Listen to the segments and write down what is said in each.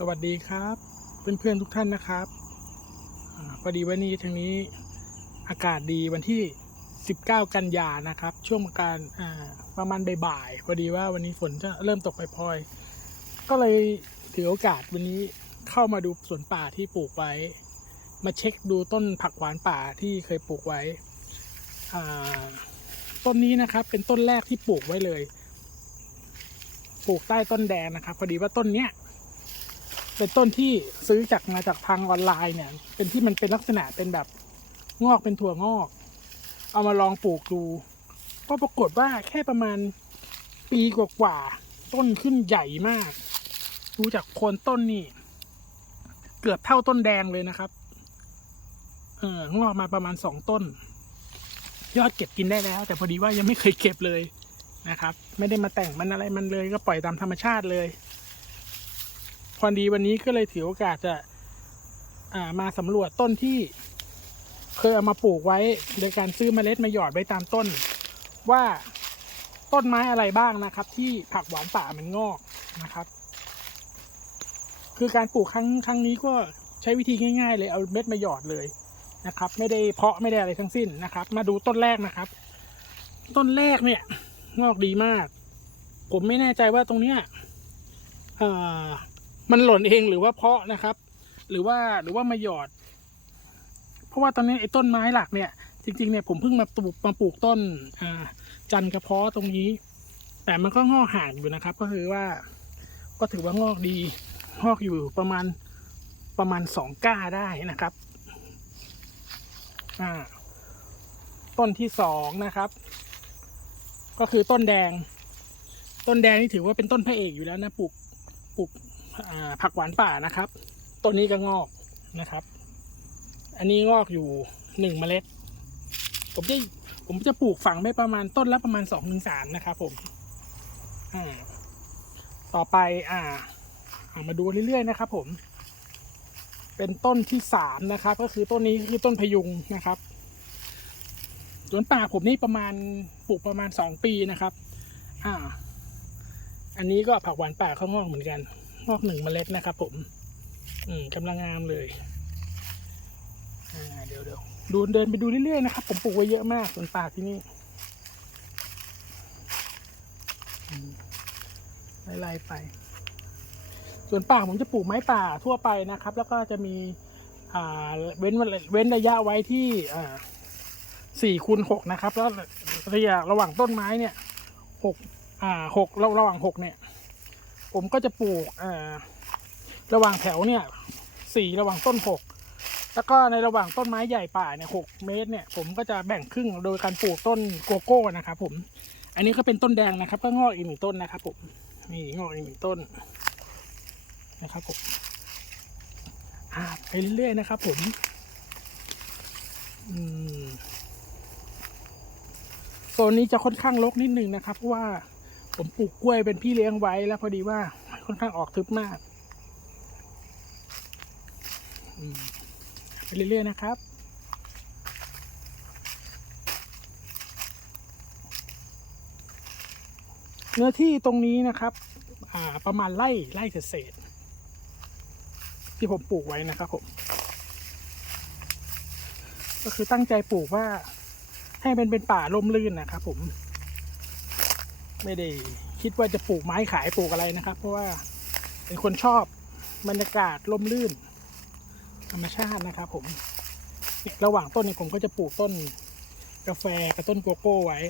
สวัสดีครับ เพื่อนๆทุกท่านนะครับอพอดีวันนี้ทางนี้อากาศดีวันที่ 19 กันยานะครับ ช่วงการประมาณบ่ายๆพอดีว่าวันนี้ฝนจะเริ่มตกปล่อย ก็เลยถือโอกาสวันนี้เข้ามาดูสวนป่าที่ปลูกไว้ มาเช็คดูต้นผักหวานป่าที่เคยปลูกไว้ต้นนี้นะครับเป็นต้นแรกที่ปลูกไว้เลย ปลูกใต้ต้นแดงนะครับ พอดีว่าต้นเนี้ย เป็นต้นที่ซื้อจากมาจากทางออนไลน์เนี่ย เป็นที่มันเป็นลักษณะเป็นแบบงอกเป็นถั่วงอก เอามาลองปลูกดู ก็ปรากฏว่าแค่ประมาณปีกว่าๆต้นขึ้นใหญ่มาก ดูจากโคนต้นนี่ เกือบเท่าต้นแดงเลยนะครับ เอองอกมาประมาณสองต้น ยอดเก็บกินได้แล้ว แต่พอดีว่ายังไม่เคยเก็บเลยนะครับ ไม่ได้มาแต่งมันอะไรมันเลยก็ปล่อยตามธรรมชาติเลย พอดีวันนี้ก็เลยถือโอกาสจะามาสำรวจต้นที่เคยเอามาปลูกไว้โดยการซื้อเมล็ดมาหยอดไว้ตามต้น ว่าต้นไม้อะไรบ้างนะครับ ที่ผักหวานป่ามันงอกนะครับ คือการปลูกครั้งครั้งนี้ก็ใช้วิธีง่าย ๆ เลยเอาเม็ดมาหยอดเลยนะครับ ไม่ได้เพาะไม่ได้อะไรทั้งสิ้นนะครับ มาดูต้นแรกนะครับ ต้นแรกเนี่ยงอกดีมาก ผมไม่แน่ใจว่าตรงเนี้ยอ่า มันหล่นเองหรือว่าเพาะนะครับ หรือว่าหรือว่ามาหยอด เพราะว่าตอนนี้ไอ้ต้นไม้หลักเนี่ย จริงๆเนี่ยผมเพิ่งมาปลูกมาปลูกต้นจันกระเพาะตรงนี้ แต่มันก็งอกห่างอยู่นะครับ ก็คือว่า ก็ถือว่างอกดีงอกอยู่ประมาณประมาณสองก้าได้นะครับต้นที่สองนะครับ ก็คือต้นแดง ต้นแดงนี่ถือว่าเป็นต้นพระเอกอยู่แล้วนะปลูกปลูก ผักหวานป่านะครับต้นนี้ก็งอกนะครับ อันนี้งอกอยู่หนึ่งเมล็ด ผมจะผมจะปลูกฝังไม่ประมาณต้นละประมาณสองถึงสามนะครับผมต่อไปอ่ามาดูเรื่อยๆนะครับ ผม เป็นต้นที่สามนะครับ ก็คือต้นนี้คือต้นพยุงนะครับสวนป่าผมนี่ประมาณปลูกประมาณสองปีนะครับ อ่า อันนี้ก็ผักหวานป่าเขางอกเหมือนกัน งอกหนึ่งเมล็ดนะครับผม อืมกำลังงามเลยอ่าเดี๋ยวเดี๋ยวดูเดินไปดูเรื่อยๆนะครับ ผมปลูกไว้เยอะมากสวนป่าที่นี่ไล่ไป ส่วนป่าผมจะปลูกไม้ป่าทั่วไปนะครับ แล้วก็จะมีเว้นเว้นระยะไว้ที่สี่คูณหกนะครับ แล้วระยะระหว่างต้นไม้เนี่ยหกอ่าหกระระหว่างหกเนี่ย ผมก็จะปลูกระหว่างแถวเนี่ยสี่ระหว่างต้นหกแล้วก็ในระหว่างต้นไม้ใหญ่ป่าเนี่ยหกเมตรเนี่ยผมก็จะแบ่งครึ่งโดยการปลูกต้นโกโก้นะครับผมอันนี้ก็เป็นต้นแดงนะครับ ก็งอกอีกหนึ่งต้นนะครับผมนี่งอกอีกหนึ่งต้นนะครับผมอ่าไปเรื่อยๆนะครับ ผมอืมโซนนี้จะค่อนข้างรกนิดนึงนะครับเพราะว่า ผมปลูกกล้วยเป็นพี่เลี้ยงไว้แล้วพอดีว่าค่อนข้างออกทึบมากไปเรื่อยๆนะครับเนื้อที่ตรงนี้นะครับ ประมาณไร่ไร่เศษที่ผมปลูกไว้นะครับผม ก็คือตั้งใจปลูกว่าให้เป็นเป็นป่าร่มรื่นนะครับผม ไม่ได้คิดว่าจะปลูกไม้ขายปลูกอะไรนะครับ เพราะว่าเป็นคนชอบบรรยากาศร่มรื่น ธรรมชาตินะครับ ผมระหว่างต้นเนี่ยผมก็จะปลูกต้นกาแฟกับต้นโกโก้ไว้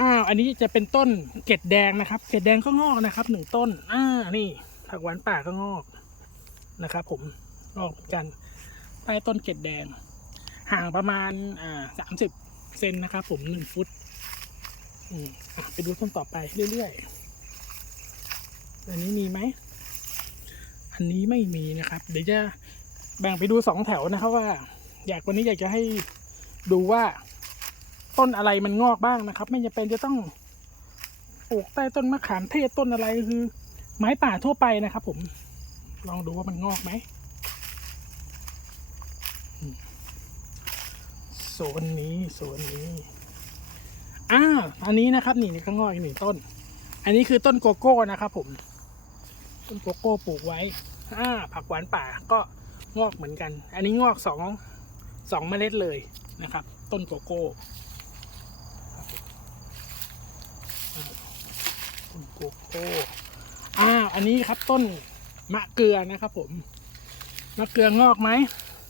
อ้าวอันนี้จะเป็นต้นเกล็ดแดงนะครับ เกล็ดแดงก็งอกนะครับหนึ่งต้นอ่านี่ผักหวานป่าก็งอกนะครับ ผมงอกเหมือนกันใต้ต้นเกล็ดแดง ห่างประมาณอ่าสามสิบเซนนะครับ ผมหนึ่งฟุต ไปดูต้นต่อไปเรื่อยๆ อันนี้มีไหม อันนี้ไม่มีนะครับ เดี๋ยวจะแบ่งไปดูสองแถวนะครับว่า อยากวันนี้อยากจะให้ดูว่าต้นอะไรมันงอกบ้างนะครับ ไม่จำเป็นจะต้องปลูกใต้ต้นมะขามเทศต้นอะไรคือ ไม้ป่าทั่วไปนะครับ ผม ลองดูว่ามันงอกไหมโซนนี้โซนนี้ อ้าวอันนี้นะครับนี่นี่ข้างงอกอีกหนึ่งต้น อันนี้คือต้นโกโก้นะครับผม ต้นโกโก้ปลูกไว้ อ่า ผักหวานป่าก็งอกเหมือนกัน อันนี้งอกสองสองเมล็ดเลยนะครับ ต้นโกโก้ต้นโกโก้อ่าอันนี้ครับต้นมะเกลือนะครับ ผมมะเกลืองอกไหม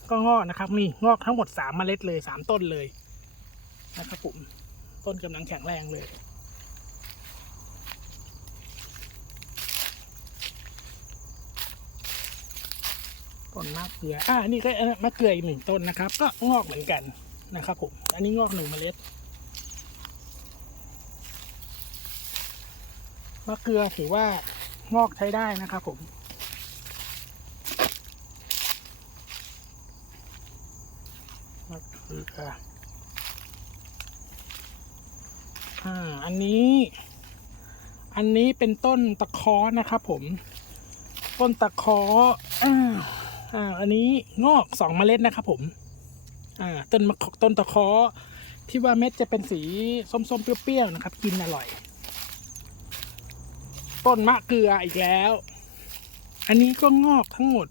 ก็งอกนะครับนี่งอกทั้งหมดสามเมล็ดเลยสามต้นเลยนะครับผม ต้นกำลังแข็งแรงเลย ต้นมะเกลืออ่านี่ก็มะเกลืออีกหนึ่งต้นนะครับ ก็งอกเหมือนกันนะครับผมอันนี้งอกหนึ่งเมล็ดมะเกลือถือว่างอกใช้ได้นะครับผมมะเกลือ อ่าอันนี้ อันนี้เป็นต้นตะเคอนะครับผม ต้นตะเคออ่าอ่าอันนี้งอกสองเมล็ดนะครับผมอ่าต้นมะต้นตะเคอที่ว่าเม็ดจะเป็นสีส้มๆเปรี้ยวๆนะครับ กินอร่อย ต้นมะเกลืออีกแล้ว อันนี้ก็งอกทั้งหมด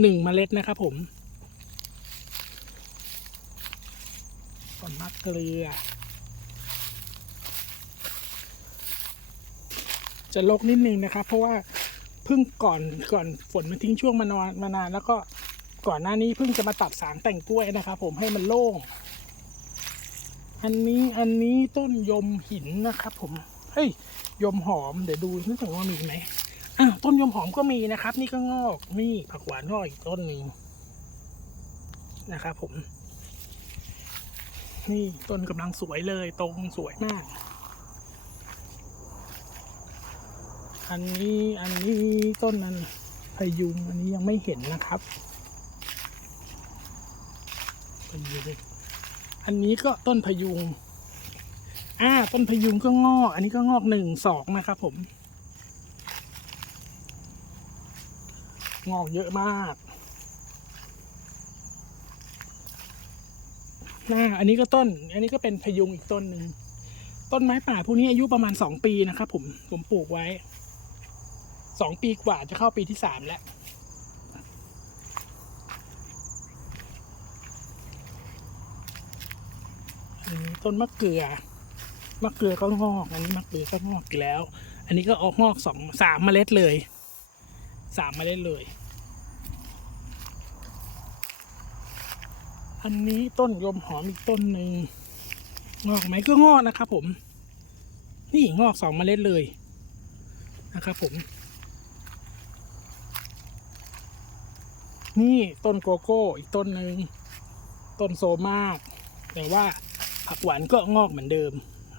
หนึ่งเมล็ดนะครับผมต้นมะเกลือ จะลกนิดนึงนะครับ เพราะว่าเพิ่งก่อนก่อนฝนมันทิ้งช่วงมานานมานาน แล้วก็ก่อนหน้านี้เพิ่งจะมาตัดสางแต่งกล้วยนะครับ ผมให้มันโล่ง อันนี้อันนี้ต้นยมหินนะครับผมเฮ้ยยมหอมเดี๋ยวดูนึกถึงว่ามีไหมอะต้นยมหอมก็มีนะครับ นี่ก็งอกนี่ผักหวานงอกอีกต้นหนึ่งนะครับผม นี่ต้นกำลังสวยเลยตรงสวยมาก อันนี้อันนี้ต้นนั้นพยุงอันนี้ยังไม่เห็นนะครับพยุงอันนี้ก็ต้นพยุงอ่าต้นพยุงก็งอก อันนี้ก็งอกหนึ่งสองนะครับผม งอกเยอะมากน่าอันนี้ก็ต้น อันนี้ก็เป็นพยุงอีกต้นหนึ่ง ต้นไม้ป่าพวกนี้อายุประมาณสองปีนะครับผม ผมปลูกไว้ สองปีกว่าจะเข้าปีที่สามแล้วอันนี้ต้นมะเกลือ มะเกลือก็งอก อันนี้มะเกลือก็งอกอีกแล้ว อันนี้ก็ออกงอกสองสามเมล็ดเลยสามเมล็ดเลย อันนี้ต้นยมหอมอีกต้นหนึ่งงอกไหมก็งอกนะครับผม นี่งอกสองเมล็ดเลยนะครับผม นี่ต้นโกโก้ อีกต้นหนึ่งต้นโซมาก แต่ว่าผักหวานก็งอกเหมือนเดิม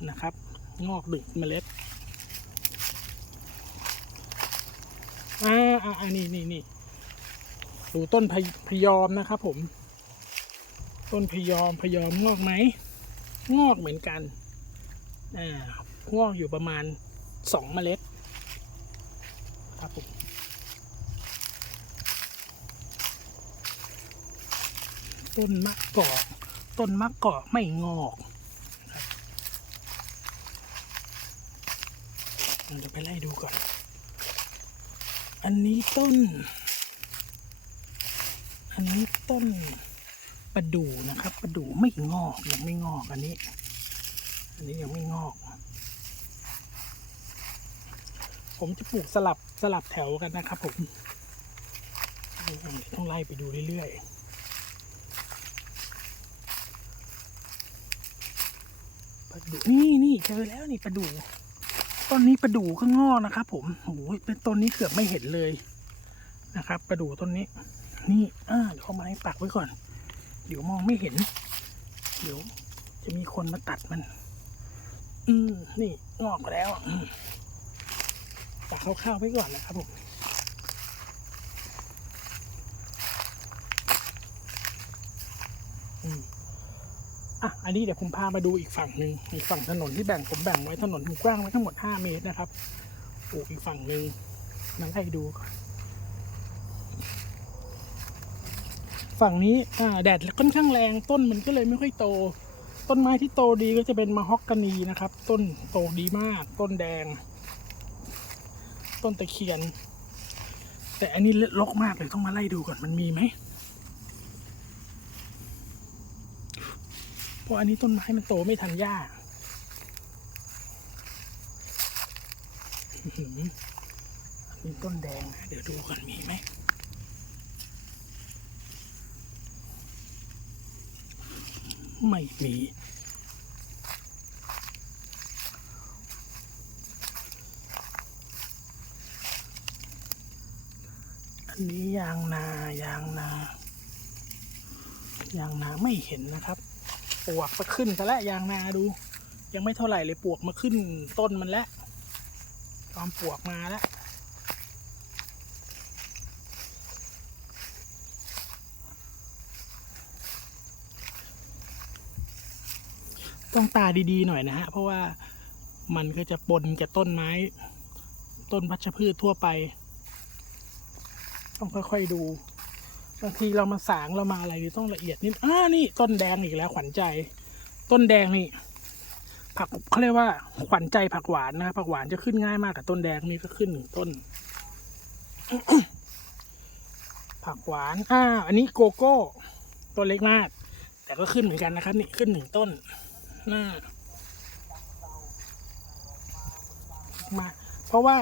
นะครับ งอกดึงเมล็ดอ่าอ่าอ่านี่นี่นี่ดูต้นพยพยอมนะครับผม ต้นพยอมพยอมงอกไหม งอกเหมือนกัน อ่างอกอยู่ประมาณสองเมล็ด ครับผม ต้นมะกอกต้นมะกอกไม่งอกครับเดี๋ยวไปไล่ดูก่อน อันนี้ต้น อันนี้ต้นประดู่นะครับ ประดู่ไม่งอกยังไม่งอกอันนี้ อันนี้ยังไม่งอก ผมจะปลูกสลับสลับแถวกันนะครับผมต้องไล่ไปดูเรื่อยๆประดู นี่นี่เจอแล้วนี่ประดูต้นนี้ประดูก็งอกนะครับ ผมโอ้ยเป็นต้นนี้เกือบไม่เห็นเลยนะครับ ประดูต้นนี้ นี่อ่าเดี๋ยวเอาไม้ปักไว้ก่อน เดี๋ยวมองไม่เห็น เดี๋ยว จะมีคนมาตัดมัน อืมนี่งอกแล้วอืมตักคร่าวๆไว้ก่อนนะครับผม อะอันนี้เดี๋ยวผมพามาดูอีกฝั่งหนึ่งอีกฝั่งถนนที่แบ่งผมแบ่งไว้ถนนกว้างไว้ทั้งหมดห้าเมตรนะครับปลูกอีกฝั่งหนึ่งมาให้ดู ฝั่งนี้อ่าแดดค่อนข้างแรงต้นมันก็เลยไม่ค่อยโต ต้นไม้ที่โตดีก็จะเป็นมะฮอกกานีนะครับ ต้นโตดีมาก ต้นแดง ต้นตะเคียน แต่อันนี้รกมากเลยต้องมาไล่ดูก่อนมันมีไหม เพราะอันนี้ต้นไม้มันโตไม่ทันหญ้าอันนี้ต้นแดงนะเดี๋ยวดูก่อนมีไหมไม่มีอันนี้ยางนายางนายางนาไม่เห็นนะครับ ปวกมาขึ้นแต่ละยางนาดู ยังไม่เท่าไหร่เลยปวกมาขึ้นต้นมันแล้วตอมปวกมาแล้วต้องตาดีๆหน่อยนะฮะ เพราะว่ามันก็จะปนกับต้นไม้ ต้นวัชพืชทั่วไป ต้องค่อยๆดู บางทีเรามาสางเรามาอะไรต้องละเอียดนิดอ้านี่ต้นแดงอีกแล้วขวัญใจ ต้นแดงนี่ ผักเขาเรียกว่า ขวัญใจผักหวานนะผักหวานจะขึ้นง่ายมากกับต้นแดงนี่ก็ขึ้นหนึ่งต้น ผักหวาน อ่า อันนี้โกโก้ต้นเล็กมาก แต่ก็ขึ้นเหมือนกันนะครับ นี่ขึ้นหนึ่งต้นน่ามาเพราะว่า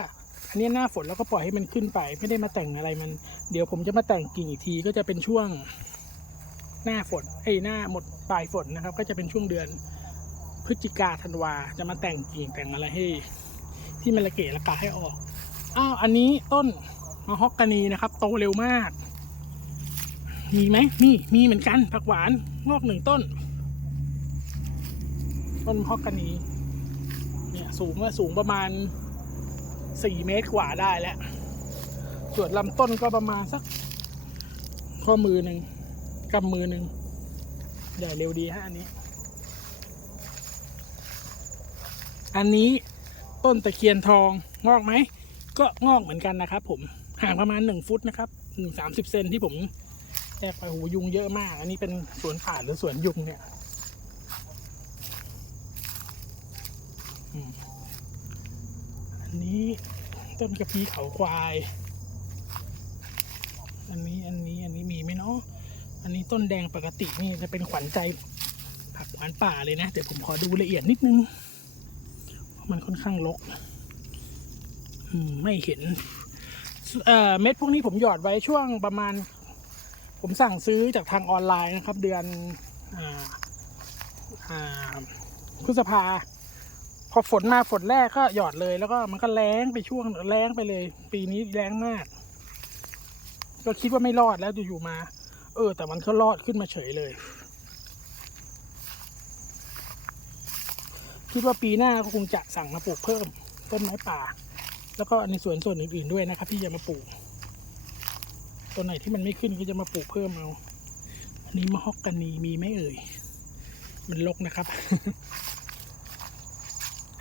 อันนี้หน้าฝนแล้วก็ปล่อยให้มันขึ้นไป ไม่ได้มาแต่งอะไรมัน เดี๋ยวผมจะมาแต่งกิ่งอีกทีก็จะเป็นช่วงหน้าฝนไอ้หน้าหมดปลายฝนนะครับ ก็จะเป็นช่วงเดือนพฤศจิกาธันวาจะมาแต่งกิ่งแต่งอะไรให้ ที่มันละเกะละกาให้ออกอ้าวอันนี้ต้นมะฮอกกานีนะครับ โตเร็วมาก มีไหมมีมีเหมือนกันผักหวานงอกหนึ่งต้น ต้นมะฮอกกานีเนี่ยสูงว่าสูงประมาณสี่เมตรกว่าได้แล้ว ส่วนลำต้นก็ประมาณสัก ข้อมือหนึ่งกำมือหนึ่งใหญ่เร็วดีฮะอันนี้ อันนี้ต้นตะเคียนทองงอกไหม ก็งอกเหมือนกันนะครับผมห่างประมาณหนึ่งฟุตนะครับหนึ่งสามสิบเซนที่ผมแยกไปหูยุงเยอะมาก อันนี้เป็นสวนป่าหรือสวนยุงเนี่ยอันนี้ต้นกระพีเขาควาย อันนี้อันนี้อันนี้มีไหมเนาะอั นนี้ต้นแดงปกตินี่จะเป็นขวัญใจผักหวานป่าเลยนะ เดี๋ยวผมขอดูละเอียดนิดนึง เพราะมันค่อนข้างรกไม่เห็นเเม็ดพวกนี้ผมหยอดไว้ช่วงประมาณ ผมสั่งซื้อจากทางออนไลน์นะครับ เดือนพฤษภา พอฝนมาฝนแรกก็หยอดเลย แล้วก็มันก็แล้งไปช่วงแล้งไปเลย ปีนี้แล้งมาก ก็คิดว่าไม่รอดแล้วอยู่ๆมา เออ แต่มันก็รอดขึ้นมาเฉยเลย คิดว่าปีหน้าก็คงจะสั่งมาปลูกเพิ่ม ต้นไม้ป่า แล้วก็ในสวนส่วนอื่นๆด้วยนะครับ ที่จะมาปลูกต้นไหนที่มันไม่ขึ้นก็จะมาปลูกเพิ่มเอาอันนี้มะฮอกกานีมีไหมเอ่ย มันลกนะครับ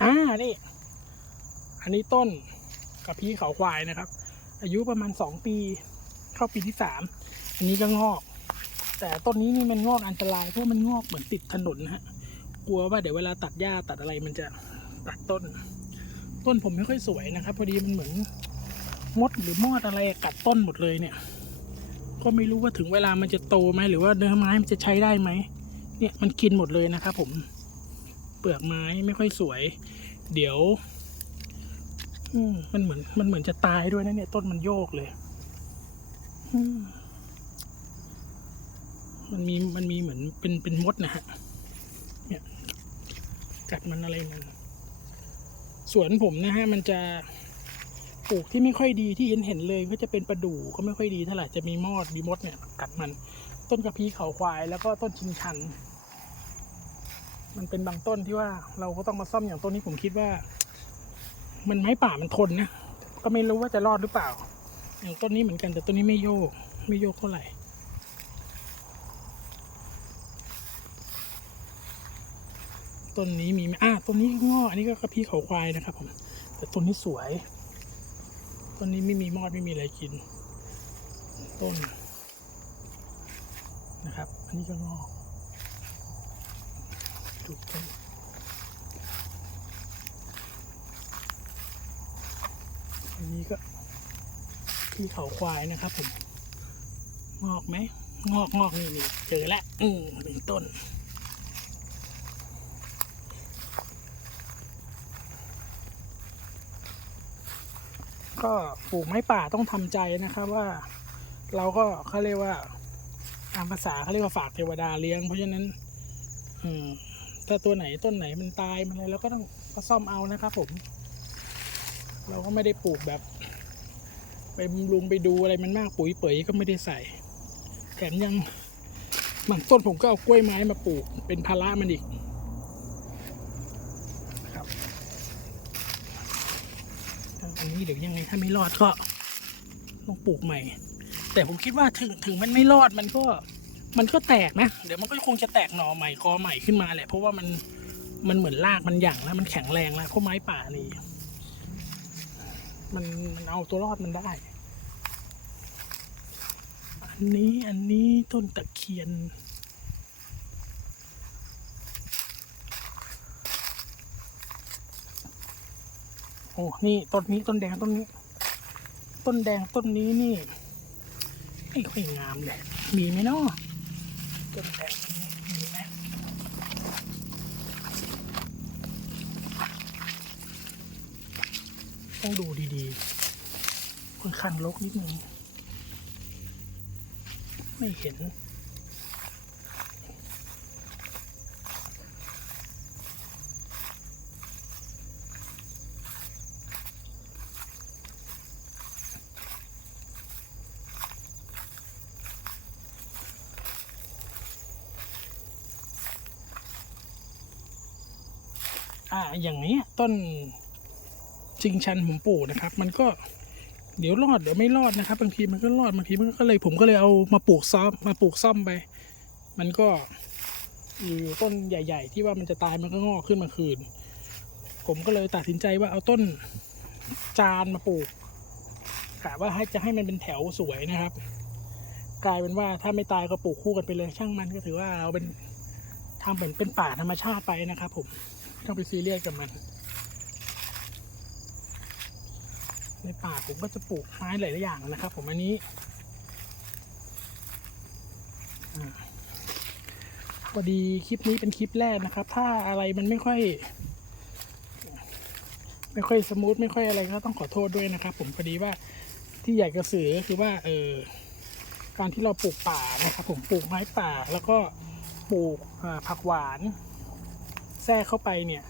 อ่า นี่ อันนี้ต้นกับพี่เขาควายนะครับ อายุประมาณสองปี เข้าปีที่สาม อันนี้ก็งอก แต่ต้นนี้นี่มันงอกอันตรายเพราะมันงอกเหมือนติดถนนนะฮะ กลัวว่าเดี๋ยวเวลาตัดหญ้าตัดอะไรมันจะตัดต้น ต้นผมไม่ค่อยสวยนะครับ พอดีมันเหมือนมดหรือมอดอะไรกัดต้นหมดเลยเนี่ย ก็ไม่รู้ว่าถึงเวลามันจะโตไหมหรือว่าเนื้อไม้มันจะใช้ได้ไหมเนี่ยมันกินหมดเลยนะครับผมเปลือกไม้ไม่ค่อยสวย เดี๋ยวอืมมันเหมือนมันเหมือนจะตายด้วยนะเนี่ย ต้นมันโยกเลย อืม มันมีมันมีเหมือนเป็นเป็นมดนะฮะเนี่ยกัดมันอะไรมันสวนผมนะฮะมันจะปลูกที่ไม่ค่อยดีที่เห็นเห็นเลยก็จะเป็นประดู่ก็ไม่ค่อยดีเท่าไหร่จะมีมอดมีมดเนี่ย กัดมัน ต้นกระพี้เขาควาย แล้วก็ต้นชิงชัน มันเป็นบางต้นที่ว่าเราก็ต้องมาซ่อมอย่างต้นนี้ผมคิดว่า มันไม้ป่ามันทนนะก็ไม่รู้ว่าจะรอดหรือเปล่า อย่างต้นนี้เหมือนกันแต่ต้นนี้ไม่โยก ไม่โยกเท่าไหร่ ต้นนี้มีไหมอ่าต้นนี้งอกอันนี้ก็กระพี้เขาควายนะครับผมแต่ต้นนี้สวย ต้นนี้ไม่มีมอดไม่มีอะไรกิน ต้นนะครับ อันนี้ก็งอกดูต้นอันนี้ก็ที่เขาควายนะครับผม งอกไหม งอกงอกนี่นี่เจอแล้วอืมหนึ่งต้น ก็ปลูกไม้ป่าต้องทำใจนะครับว่า เราก็เขาเรียกว่าตามภาษาเขาเรียกว่าฝากเทวดาเลี้ยง เพราะฉะนั้น อืมถ้าตัวไหนต้นไหนมันตายมันอะไรเราก็ต้องก็ซ่อมเอานะครับผม เราก็ไม่ได้ปลูกแบบ ไปบำรุงไปดูอะไรมันมากปุ๋ยเปยก็ไม่ได้ใส่แถมยังบางต้นผมก็เอากล้วยไม้มาปลูกเป็นภาระมันอีกครับ อันนี้เดี๋ยวยังไงถ้าไม่รอดก็ต้องปลูกใหม่ แต่ผมคิดว่าถึงถึงมันไม่รอดมันก็มันก็แตกนะ เดี๋ยวมันก็คงจะแตกหน่อใหม่กอใหม่ขึ้นมาแหละ เพราะว่ามันมันเหมือนรากมันหยั่งแล้วมันแข็งแรงแล้วพราะไม้ป่านี่มันมันเอาตัวรอดมันได้ อันนี้อันนี้ต้นตะเคียน โอ้นี่ต้นนี้ต้นแดงต้นนี้ ต้นแดงต้นนี้นี่ไม่ค่อยงามเลย มีไหมเนาะต้นแดงต้นนี้มีไหมต้องดูดีๆค่อนข้างรกนิดนึง ไม่เห็น อ่าอย่างนี้ต้นจิงชันผมปลูกนะครับ มันก็เดี๋ยวรอดเดี๋ยวไม่รอดนะครับ บางทีมันก็รอดบางทีมันก็เลยผมก็เลยเอามาปลูกซ้อมมาปลูกซ่อมไป มันก็อยู่ต้นใหญ่ ๆ ที่ว่ามันจะตายมันก็งอกขึ้นมาคืน ผมก็เลยตัดสินใจว่าเอาต้นจานมาปลูกกะว่าให้จะให้มันเป็นแถวสวยนะครับ กลายเป็นว่าถ้าไม่ตายก็ปลูกคู่กันไปเลยช่างมันก็ถือว่าเราเป็นทำเหมือนเป็นป่าธรรมชาติไปนะครับผม ต้องไปซีเรียสกับมัน ในป่าผมก็จะปลูกไม้หลายอย่างนะครับ ผมอันนี้พอดีคลิปนี้เป็นคลิปแรกนะครับ ถ้าอะไรมันไม่ค่อย ไม่ค่อยสมูทไม่ค่อยอะไรก็ต้องขอโทษด้วยนะครับ ผมพอดีว่าที่อยากจะสื่อก็คือว่าเออการที่เราปลูกป่านะครับ ผมปลูกไม้ป่าแล้วก็ปลูกผักหวาน แทรกเข้าไปเนี่ย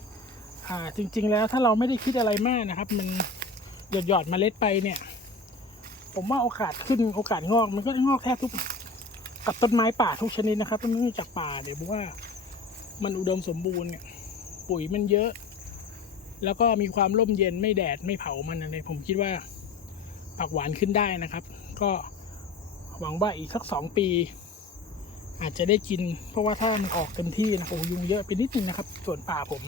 อ่าจริง ๆ แล้วถ้าเราไม่ได้คิดอะไรมากนะครับ มันหยดหยอดๆเมล็ดไปเนี่ย ผมว่าโอกาสขึ้นโอกาสงอก มันก็งอกแทบทุกกับต้นไม้ป่าทุกชนิดนะครับต้นไม้จากป่าเนี่ยผมว่ามันอุดมสมบูรณ์เนี่ยปุ๋ยมันเยอะ แล้วก็มีความร่มเย็นไม่แดดไม่เผามันอะไรผมคิดว่าผักหวานขึ้นได้นะครับ ก็หวังว่าอีกสักสองปี อาจจะได้กิน เพราะว่าถ้ามันออกเต็มที่นะโอ้ยุงเยอะไปนิดนึงนะครับ ส่วนป่าผม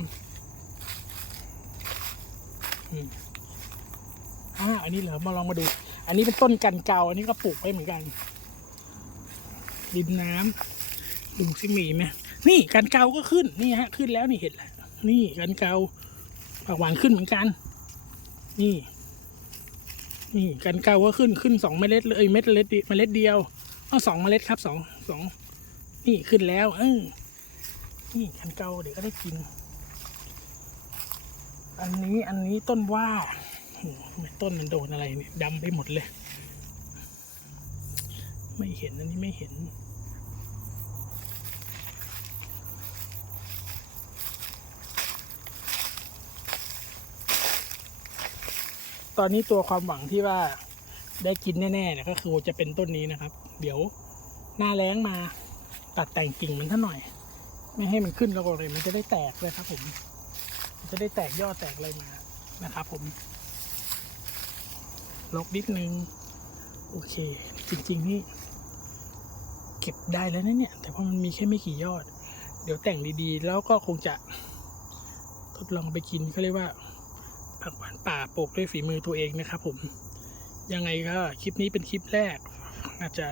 อ่าอันนี้เหรอมาลองมาดู อันนี้เป็นต้นกันเกาอันนี้ก็ปลูกไว้เหมือนกัน ดินน้ำดูสิมีไหมนี่กันเกาก็ขึ้นนี่ฮะ ขึ้นแล้วนี่เห็นแล้วนี่กันเกาผักหวานขึ้นเหมือนกัน นี่ นี่กันเกาก็ขึ้นขึ้นสองเมล็ดเลยเอ้ยเม็ดเล็ดเดีเมล็ดเดียวเอาสองเมล็ดครับสองสอง นี่ขึ้นแล้วเออนี่กันเกาเดี๋ยวก็ได้กิน อันนี้อันนี้ต้นว่าต้นมันโดนอะไรเนี่ยดำไปหมดเลย ไม่เห็นอันนี้ไม่เห็นตอนนี้ตัวความหวังที่ว่าได้กินแน่ๆเนี่ยก็คือจะเป็นต้นนี้นะครับ เดี๋ยวหน้าแล้งมา ตัดแต่งกิ่งมันท่าหน่อย ไม่ให้มันขึ้นแล้วก็เลย มันจะได้แตกเลยครับ ผม มันจะได้แตกยอดแตกอะไรมานะครับผมลกนิดนึง โอเค จริง ๆ นี่ เก็บได้แล้วนะเนี่ย แต่เพราะมันมีแค่ไม่กี่ยอด เดี๋ยวแต่งดีๆ แล้วก็คงจะทดลองไปกินเขาเรียกว่าผักหวานป่าปลูกด้วยฝีมือตัวเองนะครับผม ยังไงก็คลิปนี้เป็นคลิปแรกอาจจะ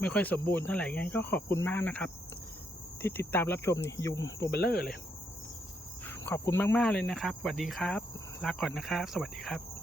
ไม่ค่อยสมบูรณ์เท่าไหร่งั้นก็ขอบคุณมากนะครับ ที่ติดตามรับชมนี่ยุงตัวเบลเลอร์เลย ขอบคุณมาก ๆ เลยนะครับสวัสดีครับ ลาก่อนนะครับ สวัสดีครับ